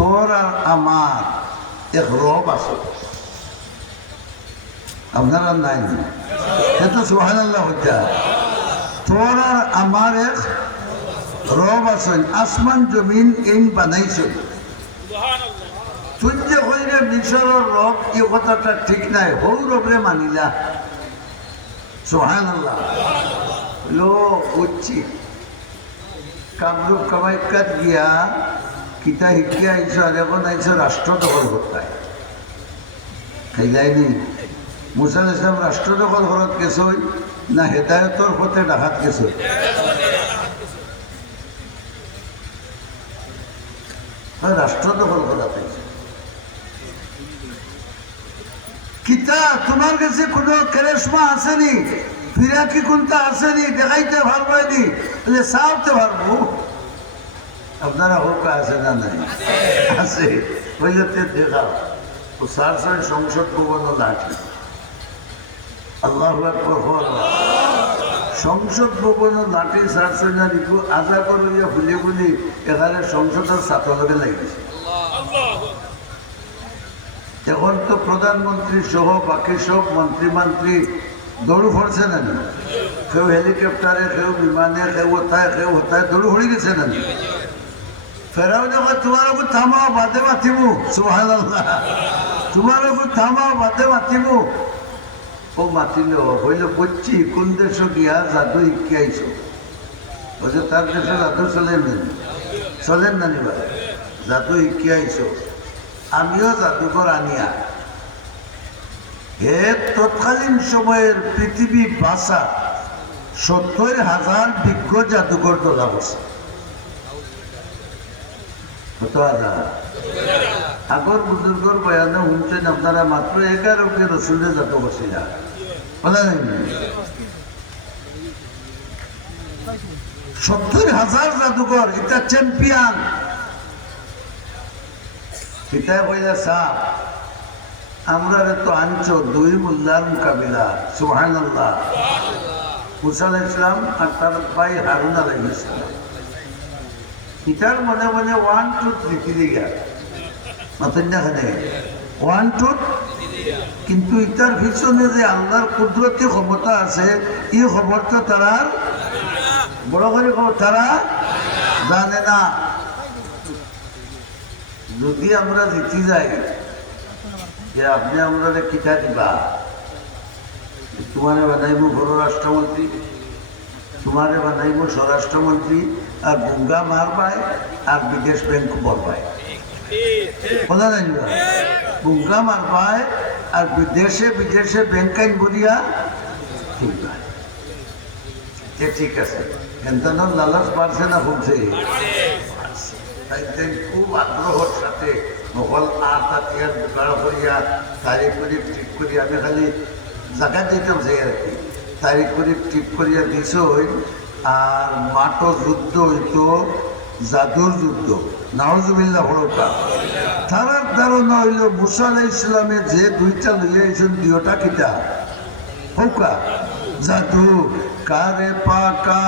তোর আর আমার এক রব আছে, আপনারা নাই এটা সুবহানাল্লাহ হত্যা। তোর আর আমার এক রব আছেন, আসমান জমিন ইন বানাইছেন। তুই যে হইলে মিশরের রব, এই কথাটা ঠিক নাই, হৌ রবরে মানিলা। সুবহানাল্লাহ। লো উচ্ছি কামরূপ কামাখ্যাত গিয়া কিতা শিক্ষা আইসো, আর এখন আইসো রাষ্ট্র দখল করতে খাই যায়নি। মুসা আলাইহিস সালাম রাষ্ট্র দখল করত গেছই না হেদায়তর পথে ডাকাত গেছে? রাষ্ট্র দখল করা পাইছে। কিতা তোমার কাছে কোনো ক্যারেশমা আসেনি, ফিরাকি কোনটা আসেনি, দেখাইতে পারবেনি, সাউতে পারবো। আপনারা হোক আছে না নাই? আছে। হইলে দেখাও ও সার সংসদ ভবন লাঠি। আল্লাহু আকবার। সংসদ ভবন লাঠি সার সৈনা লিখু আজা করিয়া ভুলে ভুলি এখানে সংসদের ছাত্রকে লাগিয়েছে। এখন তো প্রধানমন্ত্রী সহ বাকি সব মন্ত্রী দৌড় পড়ছে না, কেউ হেলিকপ্টারে, কেউ বিমানে, কেউ হতায় দৌড় পড়ে গেছে না। ফেরাও যখন তোমার উপর থামাও বাদে মাতিবু, সুবহানাল্লাহ, তোমার উপর থামাও বাদে মাতিবু। ও মাতিল হইলে বুঝছি কোন দেশ গিয়া জাদু শিখি আইছো। বলছে তার দেশে জাদু চলেন না নিবা, জাদু শিখি আইছো। আমিও জাদুঘর আনিয়া হে তৎকালীন সময়ের পৃথিবী বাসা 70,000 বিজ্ঞ জাদুঘর তোলা বসে। কত হাজার? আগর বুজুর্গর বয়ানে শুনছেন আপনারা, মাত্র 11কে রসুলে জাদু বসিলা বলা নাই। 70,000 জাদুঘর, এটা চ্যাম্পিয়ন। পিতায় কইলা সাহ আমরা তো আনছো দুই মোল্লার মোকাবিলা। সুবহানাল্লাহ। মুসা আলাইহিস সালাম আর তার ভাই হারুন আলাইহিস সালাম পিতার মনে মনে 1 2 3 কিরিয়া মাতেন না খানে 1 2, কিন্তু ইটার পিছনে যে আল্লাহর কুদরতি ক্ষমতা আছে এই খবরটা তারা বড় করে তারা জানে না। যদি আমরা জিতে যাই যে আপনি আমরা কিতা দিবা, তোমারে বানাইব পররাষ্ট্রমন্ত্রী, তোমারে বানাইব স্বরাষ্ট্রমন্ত্রী, আর বুঙ্গা মারবাই আর বিদেশ ব্যাংক বলবাই। কথা জানিবা বুঙ্গা মারবাই আর বিদেশে ব্যাংক আইন বলিয়া ঠিক আছে। এন্তানোর লালাস বাড়ছে না কমছে? খুব আগ্রহর সাথে নকল আতিয়ার বোকার করিয়া তারিখ করি ঠিক করি আমি খালি জায়গা দিতাম যে আর কি তারিখ করি ঠিক করিয়া দিছ। আর মাঠো যুদ্ধ হইতো জাদুর যুদ্ধ, নাউজুবিল্লাহ হরকা। তারার ধারণা হইল মুসা আলাইহিস সালামে যে দুইটা লইয়া আইছেন দুইটা কিতা হৌকা জাদু। কারে পাকা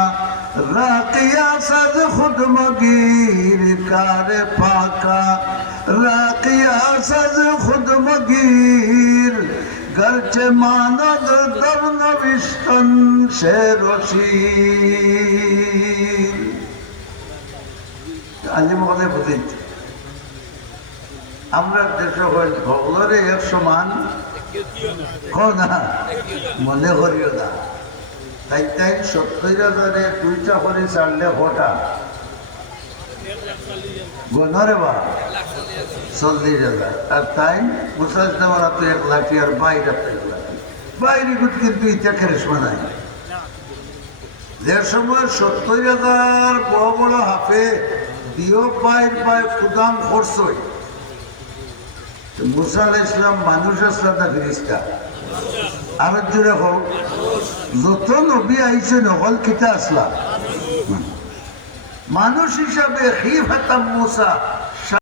রাকিয়া সাজ খুদ মগির, কারে পাকা রাকিয়া সাজ খুদ মগির, গরচে মানদ দর্নবিষ্টন সে রশির। আলিম হলে বুঝেছি আমরা দেশ ভগলরে এক সমান না মনে করিও না। তাই 70,000 দুইটা করে ছাড়লে হটা গণরে বা 40,000, আর তাই মুসা দেওয়ার তো 1 লাখ আর বাইরে 1 লাখ বাইরে কিন্তু ইটা খেরেসমা নাই। যে সময় 70,000 বড় বড় হাফে দিও বাইর বাই খুদাম খরচই। মুসা আলাইহিস সালাম মানুষ আসলা না ফিরিস্তা? আবার জুড়ে হোক যত নবী আইছে নকল কিতা আসলা মানুষ হিসাবে খিফাতাম মুসা